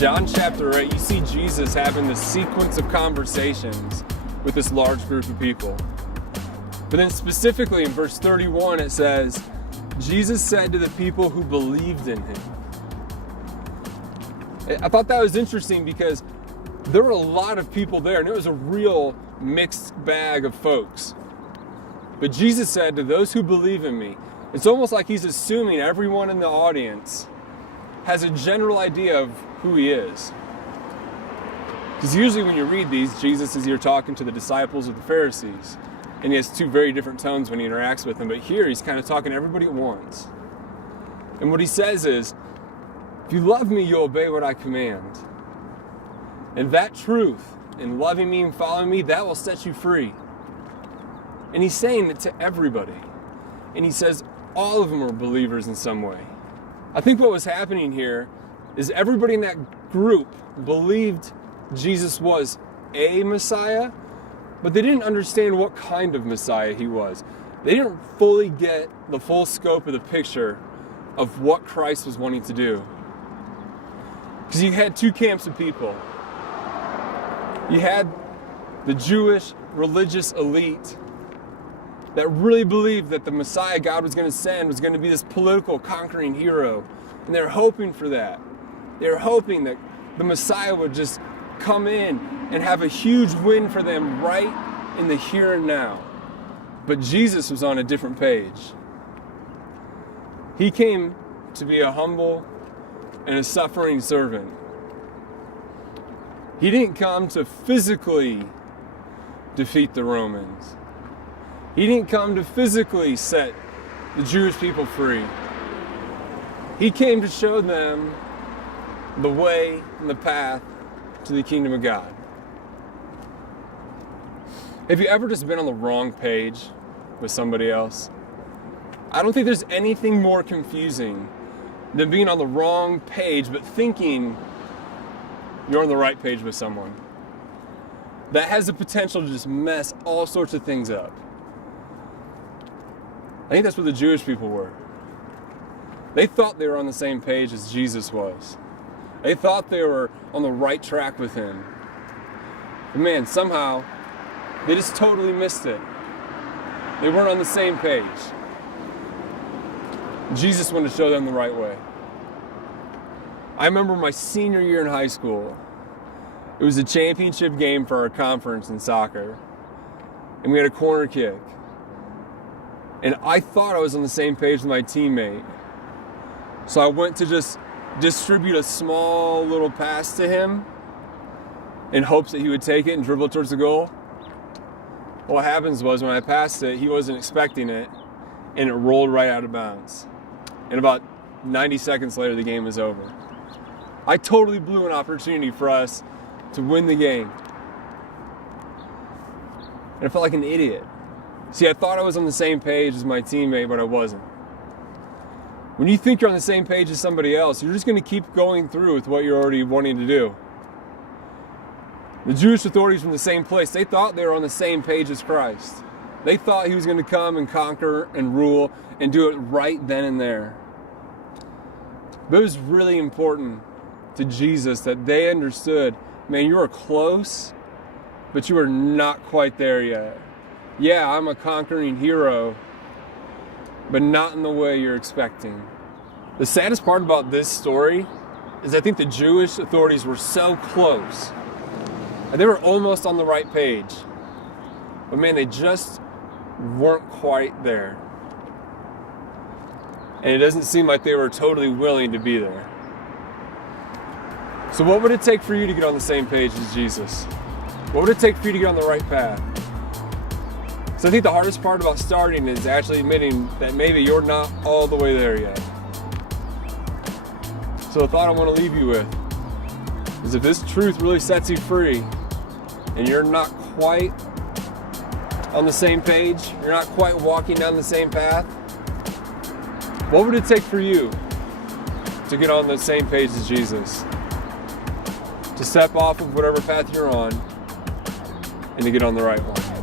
John chapter 8, you see Jesus having this sequence of conversations with this large group of people. But then specifically in verse 31, it says, Jesus said to the people who believed in him. I thought that was interesting because there were a lot of people there, and it was a real mixed bag of folks. But Jesus said to those who believe in me, it's almost like he's assuming everyone in the audience has a general idea of who he is. Because usually when you read these, Jesus is here talking to the disciples of the Pharisees, and he has two very different tones when he interacts with them. But here he's kind of talking to everybody at once. And what he says is, if you love me, you'll obey what I command. And that truth, in loving me and following me, that will set you free. And he's saying it to everybody. And he says all of them are believers in some way. I think what was happening here is everybody in that group believed Jesus was a Messiah, but they didn't understand what kind of Messiah he was. They didn't fully get the full scope of the picture of what Christ was wanting to do. Because you had two camps of people. You had the Jewish religious elite that really believed that the Messiah God was going to send was going to be this political conquering hero. And they were hoping for that. They were hoping that the Messiah would just come in and have a huge win for them right in the here and now. But Jesus was on a different page. He came to be a humble and a suffering servant. He didn't come to physically defeat the Romans. He didn't come to physically set the Jewish people free. He came to show them the way and the path to the kingdom of God. Have you ever just been on the wrong page with somebody else? I don't think there's anything more confusing than being on the wrong page but thinking you're on the right page with someone. That has the potential to just mess all sorts of things up. I think that's what the Jewish people were. They thought they were on the same page as Jesus was. They thought they were on the right track with him. But man, somehow, they just totally missed it. They weren't on the same page. Jesus wanted to show them the right way. I remember my senior year in high school. It was a championship game for our conference in soccer. And we had a corner kick. And I thought I was on the same page with my teammate. So I went to just distribute a small little pass to him in hopes that he would take it and dribble towards the goal. What happens was when I passed it, he wasn't expecting it, and it rolled right out of bounds. And about 90 seconds later, the game was over. I totally blew an opportunity for us to win the game. And I felt like an idiot. See, I thought I was on the same page as my teammate, but I wasn't. When you think you're on the same page as somebody else, you're just going to keep going through with what you're already wanting to do. The Jewish authorities from the same place, they thought they were on the same page as Christ. They thought he was going to come and conquer and rule and do it right then and there. But it was really important to Jesus that they understood, man, you are close, but you are not quite there yet. Yeah, I'm a conquering hero, but not in the way you're expecting. The saddest part about this story is I think the Jewish authorities were so close. And they were almost on the right page. But man, they just weren't quite there. And it doesn't seem like they were totally willing to be there. So what would it take for you to get on the same page as Jesus? What would it take for you to get on the right path? So I think the hardest part about starting is actually admitting that maybe you're not all the way there yet. So the thought I want to leave you with is if this truth really sets you free and you're not quite on the same page, you're not quite walking down the same path, what would it take for you to get on the same page as Jesus? To step off of whatever path you're on and to get on the right one.